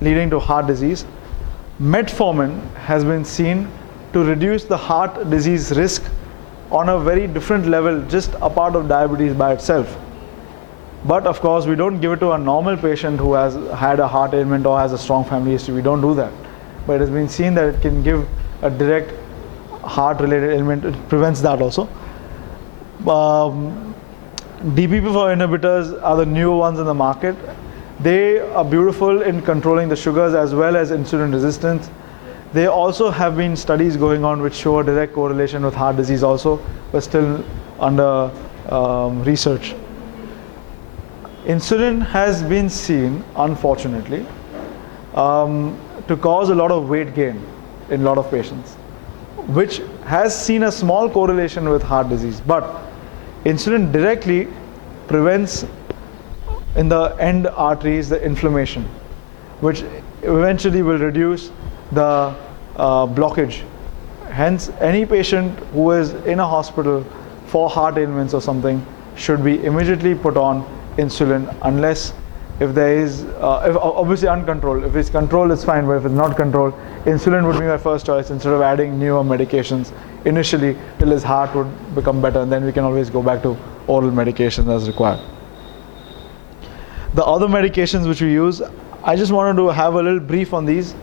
leading to heart disease. Metformin has been seen to reduce the heart disease risk on a very different level, just apart of diabetes by itself. But of course, we don't give it to a normal patient who has had a heart ailment or has a strong family history. We don't do that. But it has been seen that it can give a direct heart-related ailment. It prevents that also. DPP-4 inhibitors are the newer ones in the market. They are beautiful in controlling the sugars as well as insulin resistance. They also have been studies going on which show a direct correlation with heart disease also, but still under research. Insulin has been seen, unfortunately, to cause a lot of weight gain in a lot of patients, which has seen a small correlation with heart disease. But insulin directly prevents in the end arteries the inflammation, which eventually will reduce the blockage. Hence, any patient who is in a hospital for heart ailments or something should be immediately put on insulin, unless if there is, if obviously uncontrolled. If it's controlled, it's fine, but if it's not controlled, insulin would be my first choice instead of adding newer medications initially till his heart would become better, and then we can always go back to oral medications as required. The other medications which we use, I just wanted to have a little brief on these.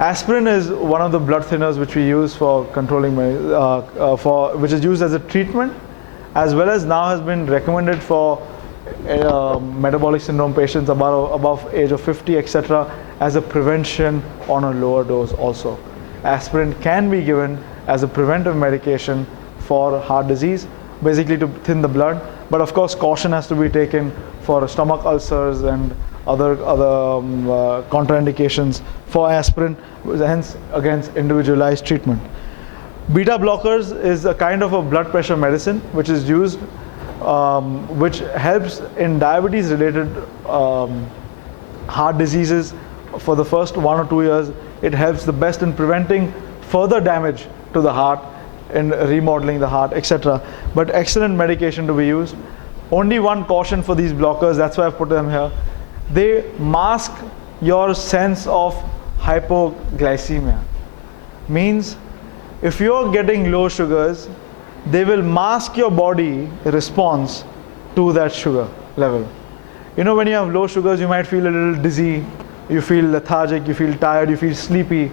Aspirin is one of the blood thinners which we use for controlling, which is used as a treatment, as well as now has been recommended for metabolic syndrome patients above age of 50, etc., as a prevention on a lower dose also. Aspirin can be given as a preventive medication for heart disease, basically to thin the blood, but of course caution has to be taken for stomach ulcers and other contraindications for aspirin, hence against individualized treatment. Beta blockers is a kind of a blood pressure medicine which is used, which helps in diabetes related heart diseases for the first 1 or 2 years. It helps the best in preventing further damage to the heart, in remodeling the heart, etc. But excellent medication to be used. Only one caution for these blockers, that's why I've put them here. They mask your sense of hypoglycemia. Means if you're getting low sugars, they will mask your body response to that sugar level. You know, when you have low sugars, you might feel a little dizzy, you feel lethargic, you feel tired, you feel sleepy,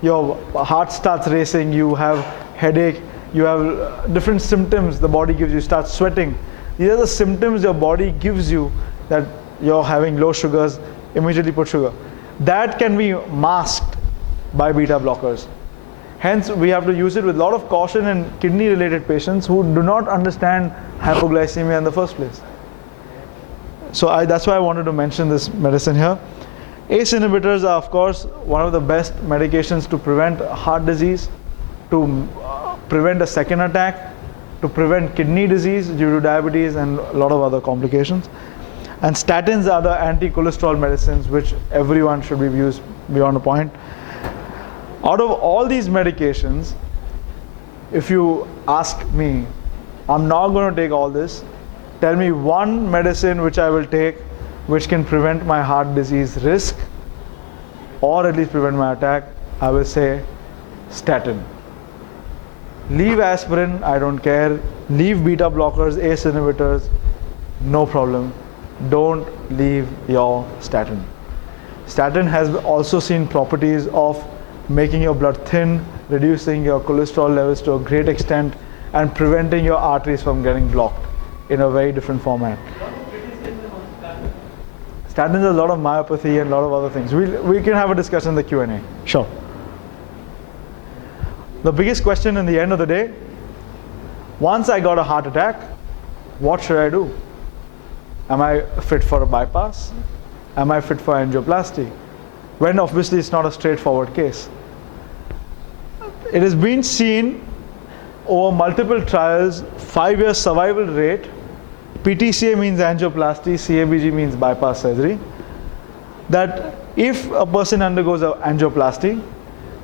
your heart starts racing, you have headache, you have different symptoms the body gives you, start sweating. These are the symptoms your body gives you that you're having low sugars. Immediately put sugar. That can be masked by beta blockers. Hence, we have to use it with a lot of caution in kidney related patients who do not understand hypoglycemia in the first place. So that's why I wanted to mention this medicine here. ACE inhibitors are of course one of the best medications to prevent heart disease, to prevent a second attack, to prevent kidney disease due to diabetes and a lot of other complications. And statins are the anti-cholesterol medicines which everyone should be used beyond a point. Out of all these medications, if you ask me, I'm not going to take all this, tell me one medicine which I will take which can prevent my heart disease risk or at least prevent my attack, I will say statin. Leave aspirin, I don't care. Leave beta blockers, ACE inhibitors, no problem. Don't leave your statin. Statin has also seen properties of making your blood thin, reducing your cholesterol levels to a great extent, and preventing your arteries from getting blocked in a very different format. Statins are a lot of myopathy and a lot of other things. We can have a discussion in the Q&A. Sure. The biggest question in the end of the day, once I got a heart attack, what should I do? Am I fit for a bypass? Am I fit for angioplasty? When obviously it's not a straightforward case. It has been seen over multiple trials, 5-year survival rate. PTCA means angioplasty, CABG means bypass surgery. That if a person undergoes an angioplasty,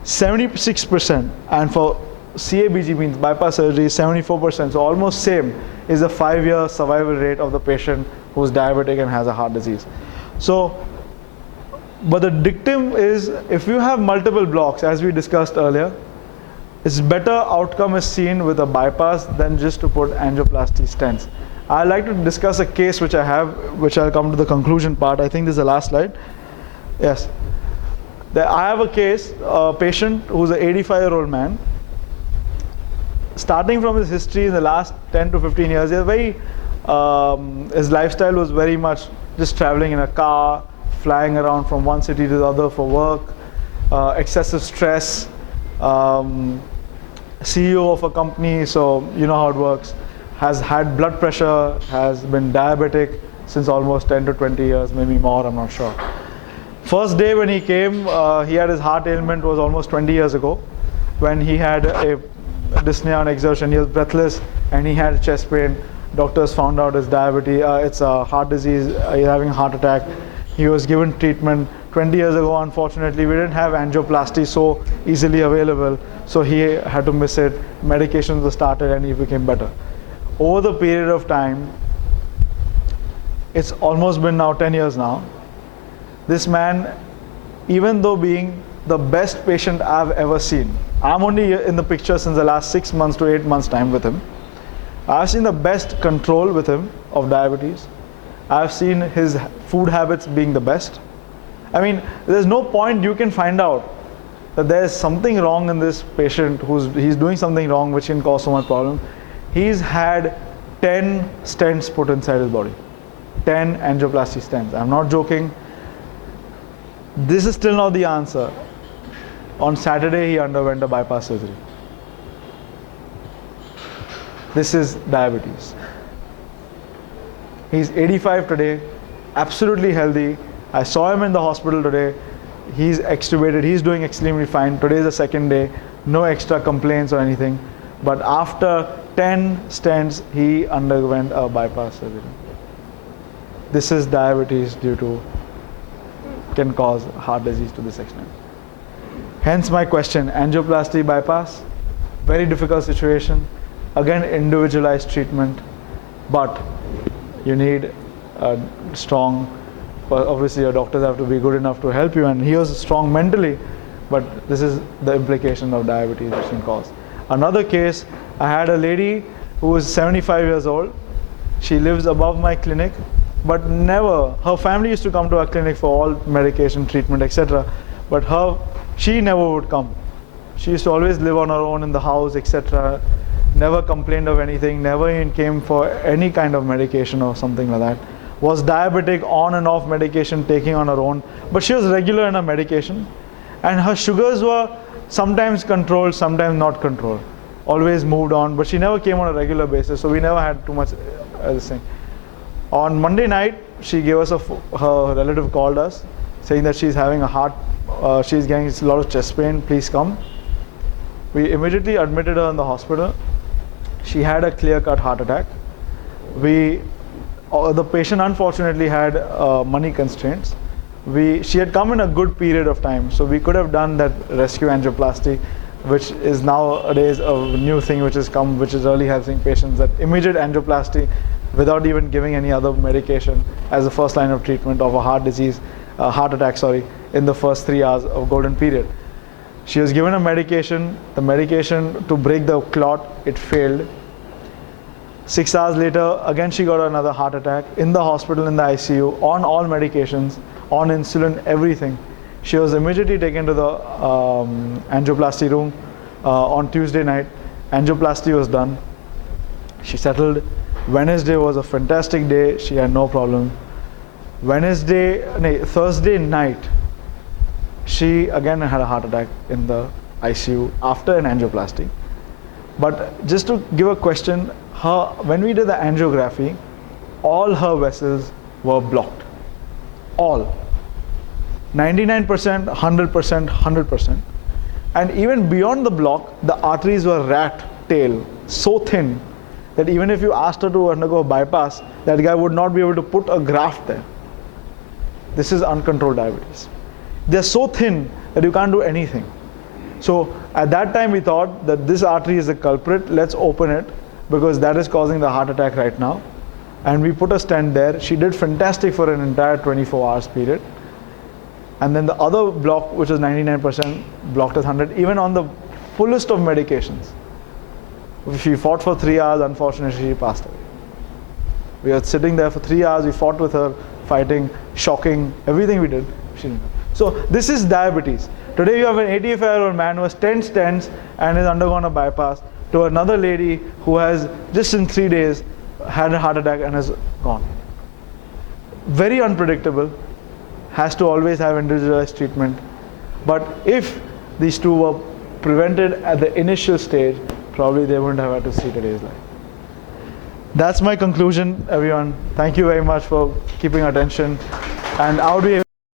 76%, and for CABG means bypass surgery, 74%, so almost same is the 5-year survival rate of the patient who's diabetic and has a heart disease. So But the dictum is, if you have multiple blocks, as we discussed earlier, it's better outcome is seen with a bypass than just to put angioplasty stents. I'd like to discuss a case which I have, which I'll come to the conclusion part. I think this is the last slide. Yes. I have a case, a patient who's an 85-year-old man. Starting from his history in the last 10 to 15 years, his lifestyle was very much just traveling in a car, flying around from one city to the other for work, excessive stress, CEO of a company, so you know how it works, has had blood pressure, has been diabetic since almost 10 to 20 years, maybe more, I'm not sure. First day when he came, he had his heart ailment was almost 20 years ago, when he had a dyspnea on exertion. He was breathless and he had chest pain. Doctors found out it's diabetes, it's a heart disease, he's having a heart attack. He was given treatment. 20 years ago, unfortunately, we didn't have angioplasty so easily available, so he had to miss it. Medications were started and he became better. Over the period of time, it's almost been now 10 years now, this man, even though being the best patient I've ever seen, I'm only in the picture since the last 6 months to 8 months time with him. I've seen the best control with him of diabetes. I've seen his food habits being the best. I mean, there's no point you can find out that there's something wrong in this patient he's doing something wrong which can cause so much problem. He's had 10 stents put inside his body. 10 angioplasty stents. I'm not joking. This is still not the answer. On Saturday, he underwent a bypass surgery. This is diabetes. He's 85 today, absolutely healthy. I saw him in the hospital today. He's extubated, he's doing extremely fine. Today is the second day, no extra complaints or anything. But after 10 stents, he underwent a bypass surgery. This is diabetes can cause heart disease to this extent. Hence my question, angioplasty bypass, very difficult situation. Again, individualized treatment, but you need a strong, obviously your doctors have to be good enough to help you, and he was strong mentally, but this is the implication of diabetes which can cause. Another case, I had a lady who was 75 years old. She lives above my clinic, but never, her family used to come to our clinic for all medication, treatment, etc. But she never would come. She used to always live on her own in the house, etc. Never complained of anything, never even came for any kind of medication or something like that. Was diabetic, on and off medication, taking on her own. But she was regular in her medication. And her sugars were sometimes controlled, sometimes not controlled. Always moved on, but she never came on a regular basis, so we never had too much this thing. On Monday night, she gave us her relative called us, saying that she's having she's getting a lot of chest pain, please come. We immediately admitted her in the hospital. She had a clear-cut heart attack. The patient unfortunately had money constraints. She had come in a good period of time, so we could have done that rescue angioplasty, which is nowadays a new thing which has come, which is really helping patients, that immediate angioplasty without even giving any other medication as the first line of treatment of a heart attack, in the first 3 hours of golden period. She was given a medication, the medication to break the clot, it failed. 6 hours later, again she got another heart attack in the hospital, in the ICU, on all medications, on insulin, everything. She was immediately taken to the angioplasty room on Tuesday night. Angioplasty was done. She settled. Wednesday was a fantastic day. She had no problem. Thursday night, she again had a heart attack in the ICU after an angioplasty. But just to give a question, when we did the angiography, all her vessels were blocked. All. 99%, 100%, 100%. And even beyond the block, the arteries were rat tail, so thin that even if you asked her to undergo a bypass, that guy would not be able to put a graft there. This is uncontrolled diabetes. They're so thin that you can't do anything. So at that time we thought that this artery is the culprit, let's open it, because that is causing the heart attack right now. And we put a stent there. She did fantastic for an entire 24 hours period. And then the other block, which was 99%, blocked as 100, even on the fullest of medications. She fought for 3 hours, unfortunately she passed away. We were sitting there for 3 hours, we fought with her, fighting, shocking, everything we did. She didn't. So this is diabetes. Today you have an 85-year-old man who has 10 stents and has undergone a bypass, to another lady who has just in 3 days had a heart attack and has gone. Very unpredictable, has to always have individualized treatment. But if these two were prevented at the initial stage, probably they wouldn't have had to see today's life. That's my conclusion, everyone. Thank you very much for keeping attention. And I would be